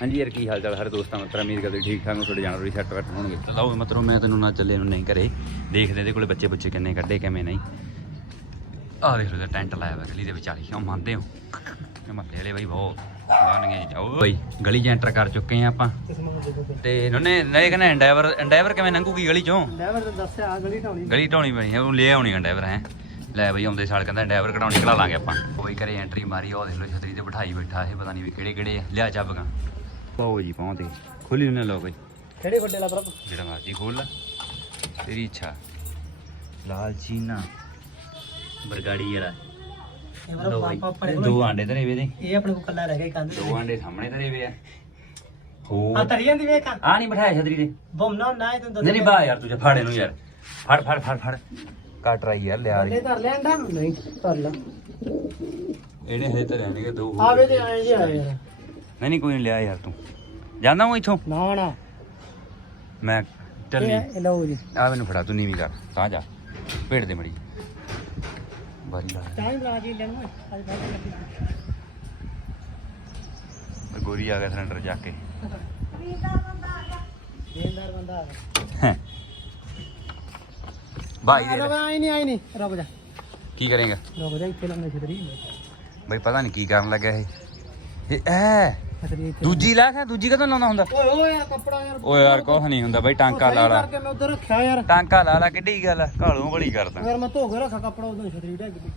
ਹਾਂਜੀ ਯਾਰ ਕੀ ਹਾਲ ਚਾਲ ਹਰ ਦੋਸਤਾਂ ਮਿੱਤਰਾਂ ਉਮੀਦ ਕਰਦੇ ਠੀਕ ਠਾਕ ਹੋ ਤੁਹਾਡੇ ਜਾਨਵਰ ਵੀ ਸੈੱਟ ਬੈਠ ਹੋਣਗੇ। ਲਓ ਮਤਲਬ ਮੈਂ ਤੈਨੂੰ ਨਾ ਚੱਲੇ ਨੂੰ ਨਹੀਂ ਘਰੇ ਦੇਖਦੇ ਇਹਦੇ ਕੋਲੇ ਬੱਚੇ ਬੱਚੇ ਕਿੰਨੇ ਕੱਢੇ ਕਿਵੇਂ ਨਹੀਂ। ਆਹ ਦੇਖ ਇਹਦਾ ਟੈਂਟ ਲਾਇਆ ਹੋਇਆ ਗਲੀ ਦੇ ਵਿਚਾਲੇ ਕਿਉਂ ਮੰਨਦੇ ਹੋ? ਇਹ ਮੱਲੇ ਵਾਲੇ ਬਾਈ ਬਹੁਤ ਆਣਗੇ ਜੀ ਜਾਓ। ਬਾਈ ਗਲੀ 'ਚ ਐਂਟਰ ਕਰ ਚੁੱਕੇ ਆ ਆਪਾਂ। ਤੇ ਉਹਨੇ ਨਹੀਂ ਕਹਿੰਦਾ ਐਂਡਾਈਵਰ ਐਂਡਾਈਵਰ ਕਿਵੇਂ ਲੰਘੂਗੀ ਗਲੀ 'ਚੋਂ? ਡਰਾਈਵਰ ਤਾਂ ਦੱਸਿਆ ਆ ਗਲੀ ਢਾਉਣੀ ਗਲੀ ਢਾਉਣੀ ਪੈਣੀ ਹੈ ਉਹ ਲੈ ਆਉਣੀ ਐਂਡਾਈਵਰ ਹੈ। ਲੈ ਬਈ ਆਉਂਦੇ ਸਾਲ ਕਹਿੰਦਾ ਐਂਡਾਈਵਰ ਕਢਾਉਣੀ ਕਢਾ ਲਾਂਗੇ ਆਪਾਂ। ਬਈ ਘਰੇ ਐਂਟਰੀ ਮਾਰੀ ਉਹ ਦੇਖ ਲਓ ਛਤਰੀ ਤੇ ਬਿਠਾਈ ਬੈਠਾ ਇਹ ਪਤਾ ਨਹੀਂ ਵੀ ਕਿਹੜੇ ਕਿਹੜੇ ਆ। ਲਿਆ ਚੱਬਗਾ ਲਓ ਜੀ ਪਹੁੰਚੇ ਖੋਲੀ ਉਹਨੇ ਲਓ ਬਈ। ਕਿਹੜੇ ਵੱਡੇ ਲਾ ਪ੍ਰਭ? ਜਿਹੜਾ ਮਰਜ਼ੀ ਖੋਲ ਲੈ। ਤੇਰੀ ਇੱਛਾ। ਲਾਲ ਚੀਨਾ। ਬਰਗਾੜੀ ਵਾਲਾ। ਇਹ ਲਓ ਮੇਰਾ ਬਈ। ਪਾਪਾ ਪੜੇ ਦੋ ਆਂਡੇ ਧਰੇ ਵੇ ਦੇ ਇਹ ਆਪਣੇ ਕੋ ਕੱਲਾ ਰਹਿ ਗਿਆ ਕੰਧ ਦੋ ਆਂਡੇ ਸਾਹਮਣੇ ਧਰੇ ਵੇ ਆ। ਆ ਹੋਰ। ਤਰੀ ਜਾਂਦੀ ਵੇਖ ਆ ਆ ਨਹੀਂ ਬਿਠਾਇਆ ਛਤਰੀ ਤੇ ਬਮ ਨਾ ਨਾ ਇਹ ਤੈਨੂੰ ਨਹੀਂ ਨਹੀਂ ਬਾ ਯਾਰ ਤੂੰ ਫਾੜੇ ਨੂੰ ਯਾਰ। ਫੜ ਫੜ ਫੜ ਫੜ। ਕੱਟ ਰਹੀ ਯਾਰ ਲਿਆ ਲੈ ਧਰ ਲੈ ਅੰਡਾ ਨਹੀਂ ਧਰ ਲੈ। ਇਹਨੇ ਹਜੇ ਤਾਂ ਰਹਿਣਗੇ ਦੋ ਹੋਰ। ਆਵੇ ਤੇ ਆਏ ਜੀ ਆਏ ਯਾਰ ਨਹੀਂ ਨਹੀਂ ਕੋਈ ਨਹੀਂ ਲਿਆ ਯਾਰ ਤੂੰ। ਜਾਂਦਾ ਮੈਂ ਇੱਥੋਂ? ਨਾ ਨਾ ਮੈਂ ਚੱਲੀ ਇਹ ਲਓ ਜੀ। ਆ ਮੈਨੂੰ ਫੜਾ ਤੂੰ ਨੀਵੀਂ ਕਰ। ਤਾਂ ਜਾ। ਭੇੜ ਦੇ ਮੜੀ। ਬਾਰੀ ਲਾ। ਟਾਈਮ ਲਾ ਜੀ ਲੈਣ ਮੈਂ ਅੱਜ ਬਾਅਦ ਲੱਗੀ। ਗੋਰੀ ਆ ਗਿਆ ਸਿਲੰਡਰ ਜਾ ਕੇ। ਦੇਂਦਾਰ ਬੰਦਾ ਆ ਗਿਆ। ਭਾਈ ਦੇ ਆਈ ਨਹੀਂ ਆਈ ਨਹੀਂ ਰੁਕ ਜਾ। ਕੀ ਕਰੇਗਾ? ਰੁਕ ਜਾ ਇੱਥੇ ਲੰਮੇ ਛਤਰੀ ਬਈ ਪਤਾ ਨਹੀਂ ਕੀ ਕਰਨ ਲੱਗਿਆ ਇਹ। ਇਹ ਐ। ਛਤਰੀ ਇੱਥੇ ਦੂਜੀ ਲਾ ਕੇ ਦੂਜੀ ਕਦੋਂ ਲਾਉਂਦਾ ਹੁੰਦਾ? ਓਏ ਓਏ ਆ ਕੱਪੜਾ ਯਾਰ। ਓਏ ਯਾਰ ਕੁਛ ਨਹੀਂ ਹੁੰਦਾ ਬਈ ਟਾਂਕਾ ਲਾ ਲਾ। ਕਰਕੇ ਮੈਂ ਉਧਰ ਰੱਖਿਆ ਯਾਰ। ਟਾਂਕਾ ਲਾ ਲਾ ਕਿੱਡੀ ਗੱਲ ਆ ਘਾਲੋਂ ਬੜੀ ਕਰਦਾ। ਯਾਰ ਮੈਂ ਧੋ ਕੇ ਰੱਖਾ ਕੱਪੜਾ ਉਧਰ ਛਤਰੀ ਢੱਕ ਗਈ।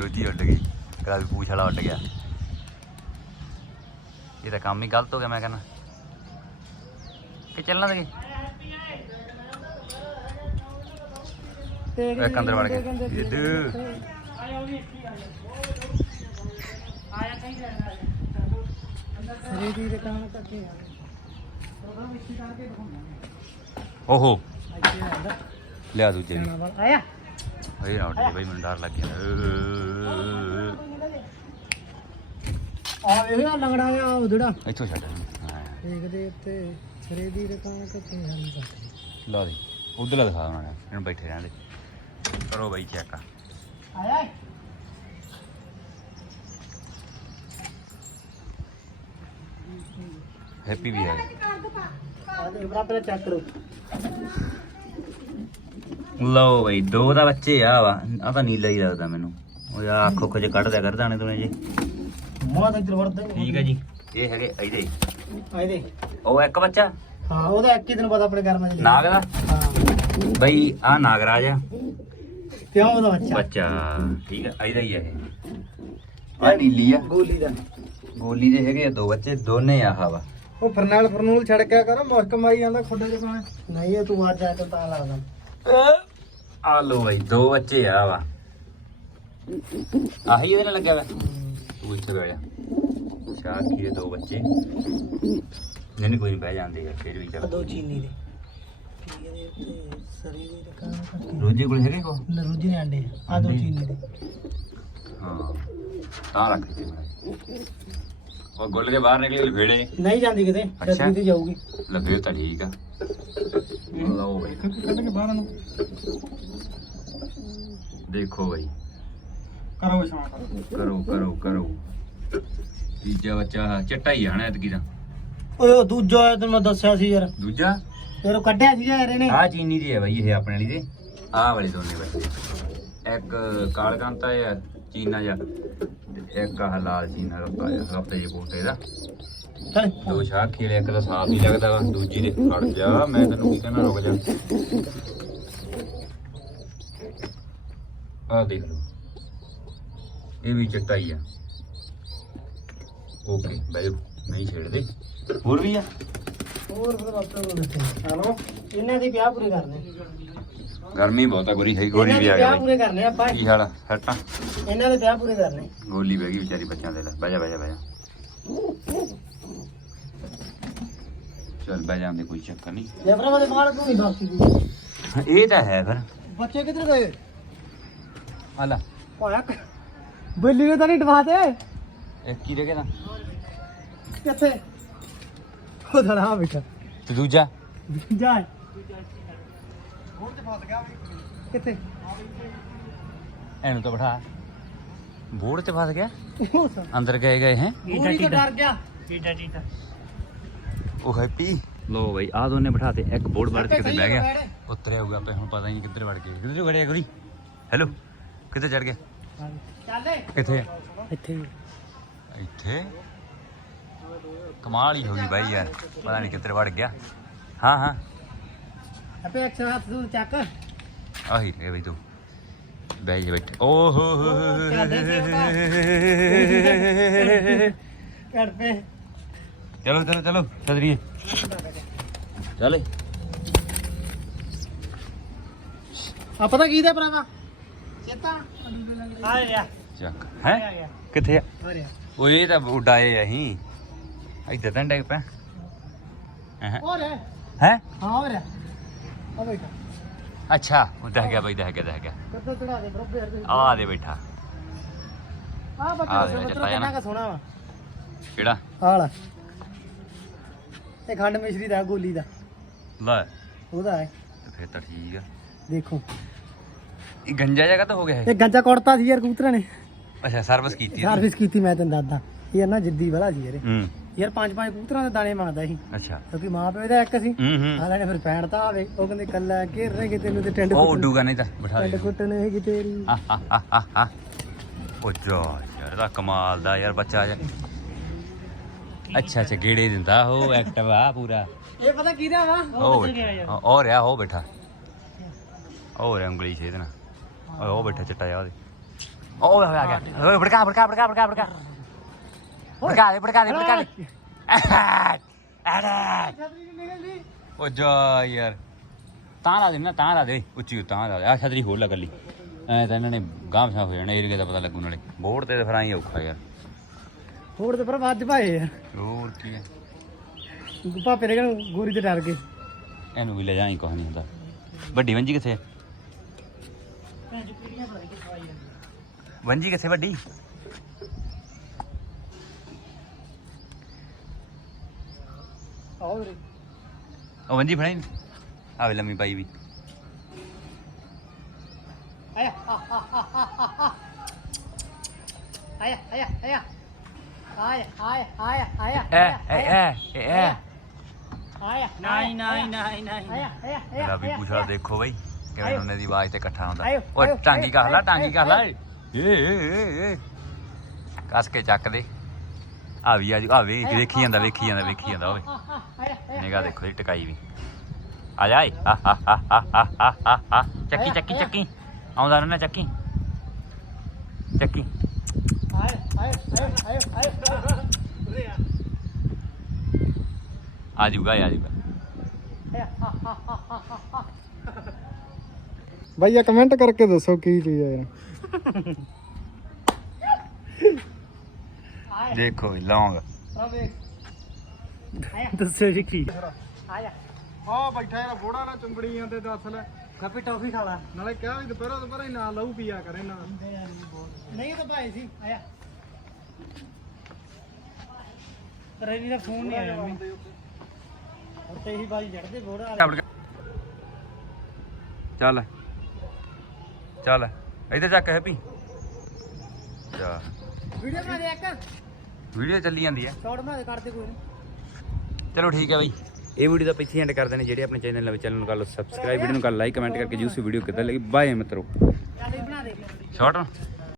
ਰੋਜੀ ਉੱਡ ਗਈ ਕਲਾ ਵੀ ਪੂਛ ਵਾਲਾ ਉੱਡ ਗਿਆ। ਇਹ ਤਾਂ ਕੰਮ ਹੀ ਗਲਤ ਹੋ ਗਿਆ ਮੈਂ ਕਹਿੰਦਾ। ਕਿ ਚੱਲਣਾ ਤੇ ਤੇ ਇੱਕ ਅੰਦਰ ਵੜ ਗਿਆ। ਇਹ ਦੂ। ਆਇਆ ਵੀ ਇੱਥੇ ਆ ਆਇਆ ਕਹੀਂ ਜਾਣਾ ਸਰੇ ਦੀ ਦੁਕਾਨ ਤੱਕ ਹੀ ਆ ਪ੍ਰੋਗਰਾਮ ਇੱਥੇ ਕਰਕੇ ਦਿਖਾਉਣਾ ਓਹੋ ਇੱਥੇ ਆਂਦਾ ਲਿਆ ਦੂਜੇ ਦੀ ਆਇਆ ਇਹ ਉੱਡ ਜੇ ਬਈ ਮੈਨੂੰ ਡਰ ਲੱਗ ਗਿਆ ਆ ਆ ਲੰਗੜਾ ਆ ਉਧੜਾ ਇੱਥੋਂ ਛੱਡ ਦੇਖਦੇ ਉੱਤੇ ਸਰੇ ਦੀ ਦੁਕਾਨ ਕਿੱਥੇ ਹੈ ਲਾ ਦੇ ਉਧਰਲਾ ਦਿਖਾ ਉਹਨਾਂ ਨੇ ਇਹਨੂੰ ਬੈਠੇ ਰਹਿਣ ਦੇ ਕਰੋ ਬਈ ਚੈੱਕ ਆਇਆ ਹੈਪੀ ਵੀ ਹੈ। ਕਰੋ ਲਓ ਬਈ ਦੋ ਦਾ ਬੱਚੇ ਆ ਵਾ। ਆ ਤਾਂ ਨੀਲਾ ਹੀ ਲੱਗਦਾ ਮੈਨੂੰ। ਉਹ ਯਾਰ ਅੱਖ ਉੱਖ ਚ ਕੱਢ ਦਿਆ ਕਰਦਾ ਨੇ ਤੂੰ ਜੀ। ਮੋਹ ਤਾਂ ਇੱਧਰ ਵੜਦਾ ਠੀਕ ਹੈ ਜੀ। ਇਹ ਹੈਗੇ ਇਹਦੇ ਆਏ ਦੇ ਉਹ ਇੱਕ ਬੱਚਾ? ਹਾਂ ਉਹਦਾ ਇੱਕ ਹੀ ਦਿਨ ਪਤਾ ਆਪਣੇ ਘਰ ਮੈਂ ਨਾਗ ਦਾ ਹਾਂ ਬਈ ਆ ਨਾਗਰਾਜ ਆ। ਕਿਉਂ ਉਹਦਾ ਬੱਚਾ ਬੱਚਾ ਠੀਕ ਹੈ ਇਹਦਾ ਹੀ ਇਹ। ਆ ਨੀਲੀ ਆ। ਗੋਲੀ ਦਾ। ਗੋਲੀ ਦੇ ਹੈਗੇ ਆ ਦੋ ਬੱਚੇ ਦੋਨੇ ਆ ਵਾ। ਉਹ ਫਰਨਾਲ ਫਰਨੂਲ ਛੜ ਕੇ ਕਰੋ ਮੁਸਕ ਮਾਰੀ ਜਾਂਦਾ ਖੁੱਡੇ ਦੇ ਕੋਲ ਨਹੀਂ ਇਹ ਤੂੰ ਆ ਜਾ ਕੇ ਤਾਂ ਲੱਗਦਾ ਆ ਲੋ ਬਈ ਦੋ ਬੱਚੇ ਆ ਵਾ। ਆਹੀ ਇਹਦੇ ਨਾਲ ਲੱਗਿਆ ਵਾ। ਤੂੰ ਇੱਥੇ ਬਹਿ ਜਾ। ਸ਼ਾਖੀ ਦੇ ਦੋ ਬੱਚੇ। ਨਹੀਂ ਨਹੀਂ ਕੋਈ ਨਹੀਂ ਬਹਿ ਜਾਂਦੇ ਯਾਰ ਫਿਰ ਵੀ ਚੱਲ। ਦੋ ਚੀਨੀ ਦੇ। ਸਰੀ ਦੁਕਾਨ ਰੋਜੀ ਕੋਲ ਹੈਗੇ ਕੋ? ਨਰੂਜੀ ਨੇ ਆਂਡੇ। ਆ ਦੋ? ਚੀਨੀ ਦੇ। ਹਾਂ ਤਾਂ ਰੱਖ ਦੇ ਉਹ ਗੁੱਲ ਕੇ ਬਾਹਰ ਨਿਕਲੇ ਲਫੇੜੇ ਨਹੀਂ ਜਾਂਦੀ ਕਿਤੇ ਅੱਛਾ। ਤੇ ਜਾਊਗੀ। ਲਫੇ ਤਾਂ ਠੀਕ ਆ। ਲਓ ਬਈ। ਕੱਢ ਕੇ ਬਾਹਰ ਨੂੰ ਦੇਖੋ ਬਈ। ਕਰੋ ਸ਼ਾਮ ਕਰੋ ਕਰੋ ਕਰੋ। ਤੀਜਾ ਬੱਚਾ ਚਿੱਟਾ ਹੀ ਆਣਾ ਐਤਕੀ ਦਾ ਓਏ ਉਹ ਦੂਜਾ ਆਇਆ ਤੈਨੂੰ ਮੈਂ ਦੱਸਿਆ ਸੀ ਯਾਰ। ਦੂਜਾ? ਫਿਰ ਉਹ ਕੱਢਿਆ ਸੀ ਯਾਰ ਇਹਨੇ। ਆ ਚੀਨੀ ਦੀ ਹੈ ਬਾਈ ਇਹ ਆਪਣੇ ਵਾਲੀ ਦੇ ਆਹ ਵਾਲੇ ਦੋਨੇ ਬਾਈ। ਇੱਕ ਕਾਲਕੰਤਾ ਹੈ ਚੀਨਾ ਜਾਂ ਇੱਕ ਲਾਲ ਚੀਨਾ ਰੱਤਾ ਹੈ ਹਫ਼ਤੇ ਜੇ ਪੋਟੇ ਦਾ। ਦੋ ਸ਼ਾਖ ਖੇਲੇ ਇੱਕ ਦਾ ਸਾਫ਼ ਹੀ ਲੱਗਦਾ ਵਾ ਦੂਜੀ ਦੇ ਖੜ ਜਾ ਮੈਂ ਤੈਨੂੰ ਕੀ ਕਹਿਣਾ ਰੁਕ ਜਾ। ਆਹ ਦੇਖ ਲਓ। ਇਹ ਵੀ ਚਿੱਟਾ ਹੀ ਆ। ਓਕੇ ਬਾਈ ਨਹੀਂ ਛੇੜਦੇ। ਹੋਰ ਵੀ ਆ? ਹੋਰ ਫਿਰ ਡਾਕਟਰ ਨੂੰ ਦੱਸੇ ਚਲੋ ਇਹਨਾਂ ਦੇ ਵਿਆਹ ਪੂਰੇ ਕਰਨੇ। ਗਰਮੀ ਬਹੁਤ ਆ ਗੋਰੀ ਹੈ ਗੋਰੀ ਵੀ ਆ ਗਿਆ ਪੂਰੇ ਕਰਨੇ ਆਪਾਂ। ਕੀ ਹਾਲ ਸੱਟਾਂ ਇਹਨਾਂ ਦੇ ਵਿਆਹ ਪੂਰੇ ਕਰਨੇ। ਗੋਲੀ ਬਹਿ ਗਈ ਵਿਚਾਰੀ ਬੱਚਿਆਂ ਦੇ ਲੈ ਬਹਿ ਜਾ ਬਹਿ ਜਾ ਬਹਿ ਜਾ। ਚੱਲ ਬਹਿ ਜਾਂਦੇ ਕੋਈ ਚੱਕਰ ਨਹੀਂ। ਭਰਾਵਾ ਦੇ ਬਾਹਰ ਤੂੰ ਨਹੀਂ ਬਾਕੀ ਇਹ ਤਾਂ ਹੈ ਫਿਰ। ਬੱਚੇ ਕਿੱਧਰ ਗਏ? ਹਾਲਾ ਹੋਇਆ ਬੱਲੀ ਨੇ ਤਾਂ ਨਹੀਂ ਡਵਾਤੇ ਇਹ ਕੀ ਰਹਿ ਗਿਆ ਨਾ ਕਿੱਥੇ? ਉਹ ਧੜਾ ਬੈਠਾ ਤੇ ਦੂਜਾ? ਜਾ ਹੋਰ ਤੇ ਫਸ ਗਿਆ ਕਿੱਥੇ? ਇਹਨੂੰ ਤਾਂ ਬਿਠਾ। ਬੋਰਡ ਤੇ ਫਸ ਗਿਆ? ਅੰਦਰ ਗਏ ਗਏ ਹੈ? ਪੂਰੀ ਤਾਂ ਡਰ ਗਿਆ। ਟੀਟਾ ਟੀਟਾ ਉਹ ਹੈਪੀ। ਲੋ ਬਈ ਆ ਦੋਨੇ ਬਿਠਾਤੇ ਇੱਕ ਬੋਰਡ ਬਾਰ ਕਿਤੇ ਬਹਿ ਗਿਆ। ਉੱਤਰਿਆ ਹੋਊਗਾ ਆਪੇ ਹੁਣ ਪਤਾ ਨਹੀਂ ਕਿੱਧਰ ਵੜ ਗਏ। ਕਿੱਧਰ ਵੜਿਆ ਗੁਰੀ ਹੈਲੋ ਕਿੱਥੇ ਚੜ ਗਿਆ ਚੱਲ ਕਿੱਥੇ? ਇੱਥੇ ਇੱਥੇ? ਕਮਾਲ ਹੀ ਹੋ ਗਈ ਬਾਈ ਯਾਰ ਪਤਾ ਨਹੀਂ ਕਿੱਧਰ ਵੜ ਗਿਆ। ਹਾਂ ਹਾਂ। અપે એક સરાત તું ચાકર આહી રે ભાઈ તું બેજ બેઠ ઓહો કર પે चलो चलो चलो सदरिए चले ਆ ਪਤਾ ਕੀ ਦਾ ਭਰਾਵਾ ਚੇਤਾ ਆ ਰਿਹਾ ਚੱਕ ਹੈ ਕਿੱਥੇ ਆ ਆ ਰਿਹਾ ਉਹ ਇਹ ਤਾਂ ਉਡਾਏ ਅਸੀਂ ਇੱਧਰ ਤਾਂ ਡੈਗ ਪੈ ਹੈ ਹੋਰ ਹੈ ਹੈ ਹਾਂ ਹੋਰ ਹੈ ਅੱਛਾ। ਉਹ ਦਹ ਗਿਆ ਬਈ ਦਹ ਗਿਆ ਦਹ ਗਿਆ। ਕੱਦੋਂ ਚੜਾ ਦੇ ਬਰੋਬਰ ਦੇ ਆ ਦੇ ਬੈਠਾ। ਆ ਬੱਚਾ ਦੇਖ, ਕਿੰਨਾ। ਕੁ ਸੋਹਣਾ ਵਾ। ਕਿਹੜਾ? ਹਾਲ ਇਹ ਖੰਡ ਮਿਸ਼ਰੀ ਦਾ ਗੋਲੀ ਦਾ। ਲੈ। ਉਹਦਾ ਹੈ। ਤੇ ਫਿਰ ਤਾਂ ਠੀਕ ਆ। ਦੇਖੋ। ਇਹ ਗੰਜਾ ਜਗ੍ਹਾ ਤਾਂ ਹੋ ਗਿਆ ਇਹ? ਇਹ ਗੰਜਾ ਕੁੜਤਾ ਸੀ ਯਾਰ ਕਬੂਤਰਾਂ ਨੇ। ਅੱਛਾ ਸਰਵਿਸ ਕੀਤੀ? ਸਰਵਿਸ ਕੀਤੀ ਮੈਂ ਤੈਨੂੰ ਦੱਸਦਾ। ਇਹ ਨਾ ਜਿੱਦੀ ਵਾਲਾ ਸੀ ਯਾਰ ਇਹ। ਹੂੰ। ਯਾਰ ਪੰਜ ਪੰਜ ਕਬੂਤਰਾਂ ਦੇ ਦਾਣੇ ਮੰਗਦਾ ਸੀ। ਅੱਛਾ। ਕਿਉਂਕਿ ਮਾਂ ਪਿਓ ਦਾ ਇੱਕ ਸੀ। ਹੂੰ ਹੂੰ। ਨੇ ਫਿਰ ਪੈਣ ਤਾਂ ਆਵੇ। ਉਹ ਕਹਿੰਦੇ ਕੱਲਾ ਘੇਰ ਰਹੇ ਤੈਨੂੰ ਤੇ ਟੈਂਡ ਉਹ ਉੱਡੂਗਾ ਨਹੀਂ ਤਾਂ ਬਿਠਾ ਟੈਂਡ ਦੇ ਕੁੱਟਣ ਹੈਗੀ ਤੇਰੀ ਹਾ ਹਾ ਹਾ ਹਾ ਹਾ। ਉਹ ਜਾ ਯਾਰ ਇਹਦਾ ਕਮਾਲ ਦਾ ਯਾਰ ਬੱਚਾ ਯਾਰ ਅੱਛਾ ਅੱਛਾ ਗੇੜੇ ਦਿੰਦਾ ਉਹ ਐਕਟਿਵ ਆ ਪੂਰਾ। ਇਹ ਪਤਾ ਕਿਹਦਾ ਵਾ? ਉਹ ਬੈਠਾ। ਉਹ ਰਿਹਾ ਉਹ ਬੈਠਾ। ਉਹ ਰਿਹਾ ਉਂਗਲੀ ਛੇਦ ਨਾ ਓਏ ਉਹ ਬੈਠਾ ਚਿੱਟਾ ਉਹਦੇ। ਉਹ ਆ ਗਿਆ ਓਏ ਬੜਕਾ ਬੜਕਾ ਬੜਕਾ ਬੜਕਾ ਬੜਕਾ ਬੜਕਾ ਦੇ ਬੜਕਾ ਦੇ ਬੜਕਾ ਦੇ। ਅਰੇ ਛਤਰੀ ਨਹੀਂ ਨਿਕਲਦੀ ਉਹ ਜਾ ਯਾਰ। ਤਾਂ ਲਾ ਦੇ ਨਾ ਤਾਂ ਲਾ ਦੇ। ਉੱਚੀ ਤਾਂ ਲਾ ਦੇ। ਆ ਛਤਰੀ ਹੋਰ ਲੱਗ ਲਈ। ਐ ਤਾਂ ਇਹਨਾਂ ਨੇ ਗਾਮਸਾ ਹੋ ਜਾਣਾ ਏਰੀਏ ਦਾ ਪਤਾ ਲੱਗੂ ਨਾਲੇ। ਬੋਰਡ ਤੇ ਤਾਂ ਫਿਰ ਆਈ ਔਖਾ ਯਾਰ। ਹੋਰ ਤੇ ਪਰ ਵੱਜ ਭਾਏ ਯਾਰ। ਹੋਰ ਕੀ ਹੈ? ਪਾਪੇ ਦੇ ਕਹਿੰਦੇ ਗੋਰੀ ਤੇ ਡਰ ਗਏ। ਇਹਨੂੰ ਵੀ ਲੈ ਜਾਈ ਕੁਛ ਨਹੀਂ ਹੁੰਦਾ। ਵੱਡੀ ਵੰਜੀ ਕਿੱਥੇ ਵੰਜੀ ਕਿੱਥੇ ਵੱਡੀ? ਆਓ ਵੀਰੇ। ਉਹ ਵੰਜੀ ਫੜਾਈ ਆਵੇ ਲੰਮੀ ਪਾਈ ਵੀ। ਆਇਆ ਆਇਆ ਆਇਆ ਆਇਆ। ਆਇਆ ਆਇਆ ਆਇਆ ਆਇਆ ਐ ਐ ਐ ਐ। ਆਇਆ। ਨਹੀਂ ਨਹੀਂ ਨਹੀਂ ਨਹੀਂ ਆਇਆ। ਆਇਆ ਮੇਰਾ ਵੀ ਪੁੱਛਾ ਦੇਖੋ ਬਈ ਕਿਵੇਂ ਉਹਨੇ ਦੀ ਆਵਾਜ਼ ਤੇ ਇਕੱਠਾ ਹੁੰਦਾ। ਓਏ ਟਾਂਗੀ ਕਰ ਲੈ ਟਾਂਗੀ ਕਰ ਲੈ। ਏ ਏ ਏ। ਕੱਸ ਕੇ ਚੱਕ ਦੇ। ਆ ਵੀ ਆ ਜੀ ਆ ਵੇਖ ਵੇਖੀ ਜਾਂਦਾ ਵੇਖੀ ਜਾਂਦਾ ਵੇਖੀ ਜਾਂਦਾ ਓਏ। ਨਿਗਾ ਦੇਖੋ ਜੀ ਟਕਾਈ ਵੀ। ਆ ਜਾ ਏ ਚੱਕੀ ਚੱਕੀ ਚੱਕੀ। ਆਉਂਦਾ ਰਹਿਣਾ ਚੱਕੀ। ਚੱਕੀ। ਆਏ ਆਏ ਆਏ ਆਏ ਆ ਜੂਗਾ ਆ ਜੂਗਾ ਭਾਈ ਇਹ ਕਮੈਂਟ ਕਰਕੇ ਦੱਸੋ ਕੀ ਚੀਜ਼ ਹੈ ਯਾਰ ਦੇਖੋ ਜੀ, ਲੌਂਗ ਦੱਸੋ ਜੀ ਕੀ ਆਇਆ ਆ ਬੈਠਾ ਯਾਰ ਫੋੜਾ ਨਾ ਚੁੰਬੜੀ ਜਾਂਦੇ ਦੱਸ ਲੈ ਕੱਪੀ ਟੌਫੀ ਖਾ ਲਾ ਨਾਲੇ ਕਿਹਾ ਵੀ ਦੁਪਹਿਰੋਂ ਦੁਪਹਿਰ ਹੀ ਨਾ ਲਹੂ ਪੀਆ ਕਰੇ ਨਾ ਨਹੀਂ ਉਹ ਤਾਂ ਭਾਈ ਸੀ ਆਇਆ ਰਵੀ ਦਾ ਫੋਨ ਨਹੀਂ ਆਇਆ ਮੰਮੀ ਹੁਣ ਤੇ ਇਹੀ ਬਾਜੀ ਜੜਦੇ ਬੋੜਾ ਵਾਲੇ ਚੱਲ ਚੱਲ ਇੱਧਰ ਚੱਕ ਹੈਪੀ ਚਾ ਵੀਡੀਓ ਬਣਾ ਦੇ ਇੱਕ ਵੀਡੀਓ ਚੱਲੀ ਜਾਂਦੀ ਹੈ। ਸ਼ਾਰਟ ਬਣਾ ਦੇ ਕਰਦੇ ਕੋਈ ਨਹੀਂ ਚਲੋ ਠੀਕ ਹੈ ਬਾਈ। ਇਹ ਵੀਡੀਓ ਦਾ ਪਿੱਛੇ ਐਂਡ ਕਰਦੇ ਨੇ ਜਿਹੜੇ ਆਪਣੇ ਚੈਨਲ ਨਵੇਂ ਚੈਨਲ ਨੂੰ ਕਰ ਲਓ ਸਬਸਕ੍ਰਾਈਬ ਵੀਡੀਓ ਨੂੰ ਕਰ ਲਾਈਕ ਕਮੈਂਟ ਕਰਕੇ ਜੂਸ ਵੀਡੀਓ ਕਿੱਦਾਂ ਲੱਗੀ ਬਾਏ ਮਿੱਤਰੋ। ਚੱਲ ਇਹ ਬਣਾ ਦੇ। ਸ਼ਾਰਟ।